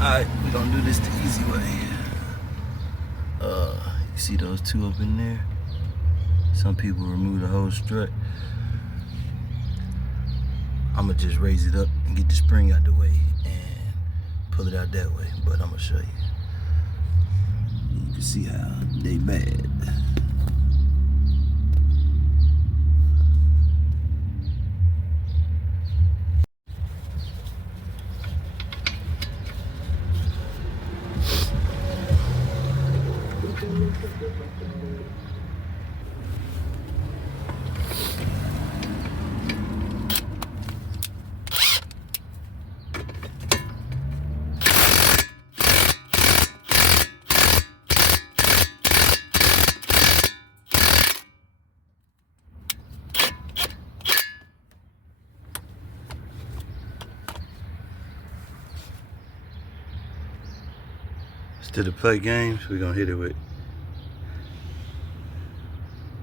Alright, we're gonna do this the easy way. You see those two up in there? Some people remove the whole strut. I'ma just raise it up and get the spring out the way and pull it out that way, but I'm gonna show you. You can see how they bad. Instead of play games, we're gonna hit it with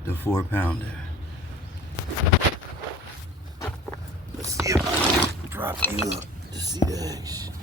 the 4-pounder. Let's see if I can prop you up to see the action.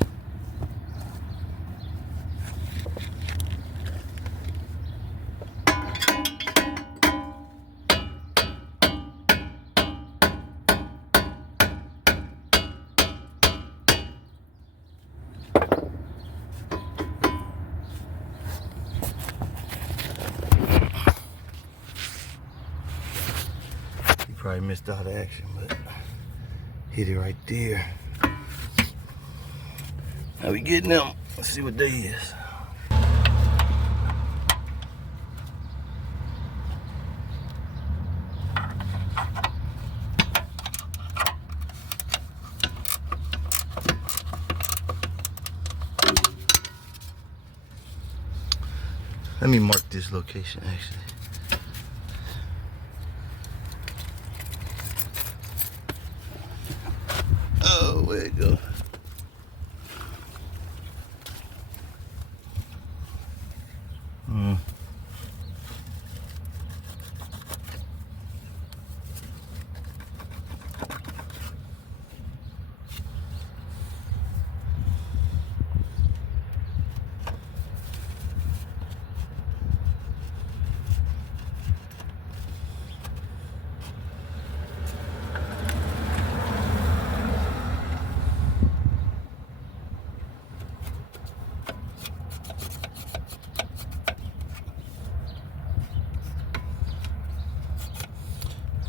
Probably missed all the action, but hit it right there. How we getting them? Let's see what day is. Let me mark this location actually. Oh, where it go?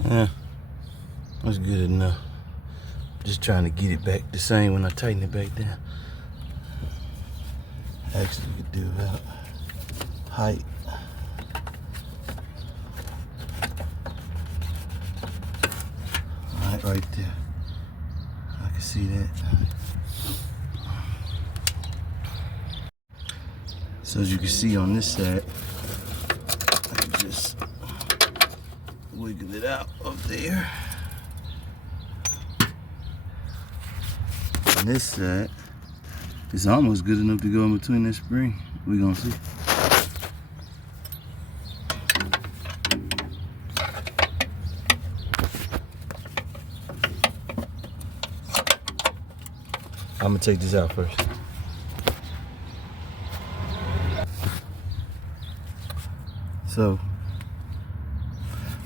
Yeah, that's good enough. Just trying to get it back the same when I tighten it back down. Actually, we could do about height. Right there. I can see that. So as you can see on this side, I can just wiggle it out up there. On this side, it's almost good enough to go in between that spring. We're gonna see. I'm gonna take this out first. So,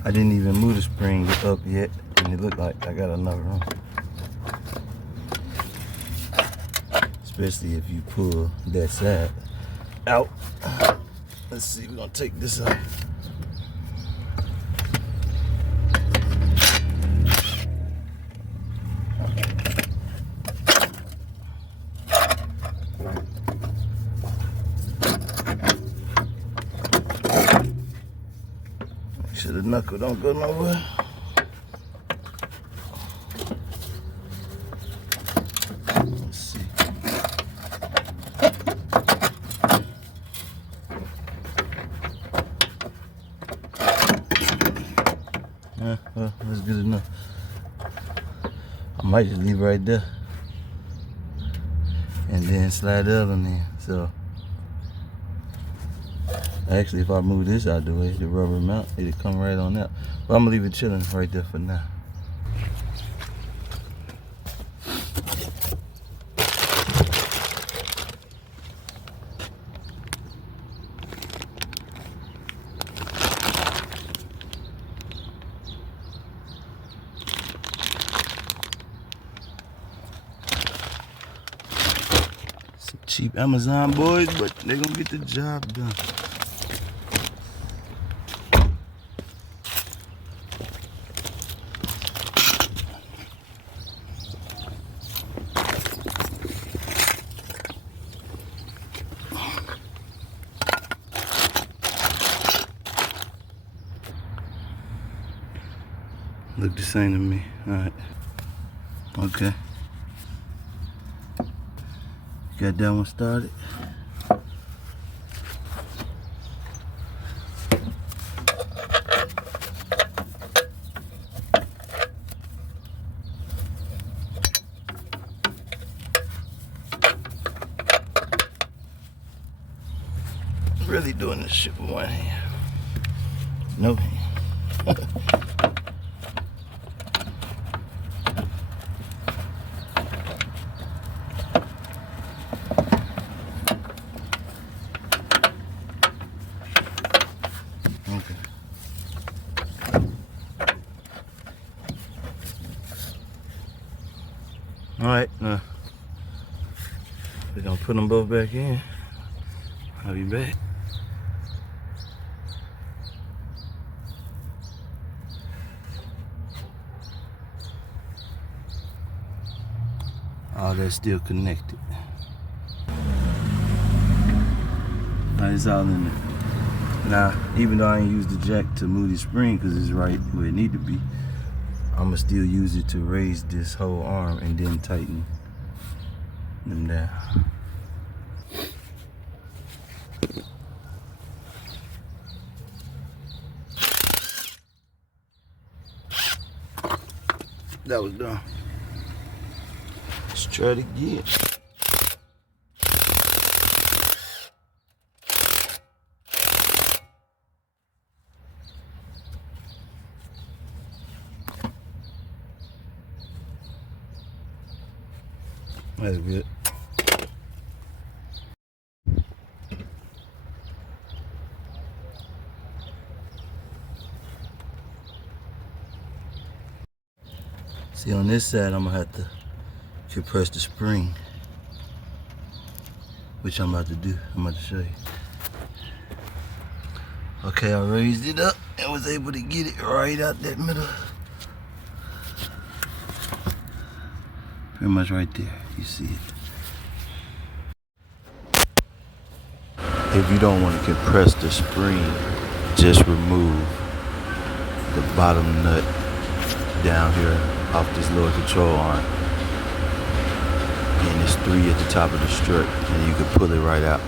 I didn't even move the spring up yet, and it looked like I got enough room. Especially if you pull that side out. Let's see, we're gonna take this out. Make sure the knuckle don't go nowhere. Yeah, well, that's good enough. I might just leave it right there and then slide the other one in. So actually, if I move this out the way, the rubber mount, it'll come right on out. But I'm gonna leave it chilling right there for now. Cheap Amazon boys, but they gonna get the job done. Look the same to me. Alright. Okay. Got that one started. Really doing this shit with one hand. No hand. Okay. All right, now we're gonna put them both back in. I'll be back. All that's still connected. Now it's all in there. Now, even though I ain't used the jack to move the spring because it's right where it need to be, I'ma still use it to raise this whole arm and then tighten them down. That was done. Let's try it again. That's good. See, on this side, I'm gonna have to compress the spring, which I'm about to do. I'm about to show you. Okay, I raised it up and was able to get it right out that middle. Pretty much right there, you see it. If you don't want to compress the spring, just remove the bottom nut down here off this lower control arm. And there's 3 at the top of the strut, and you can pull it right out.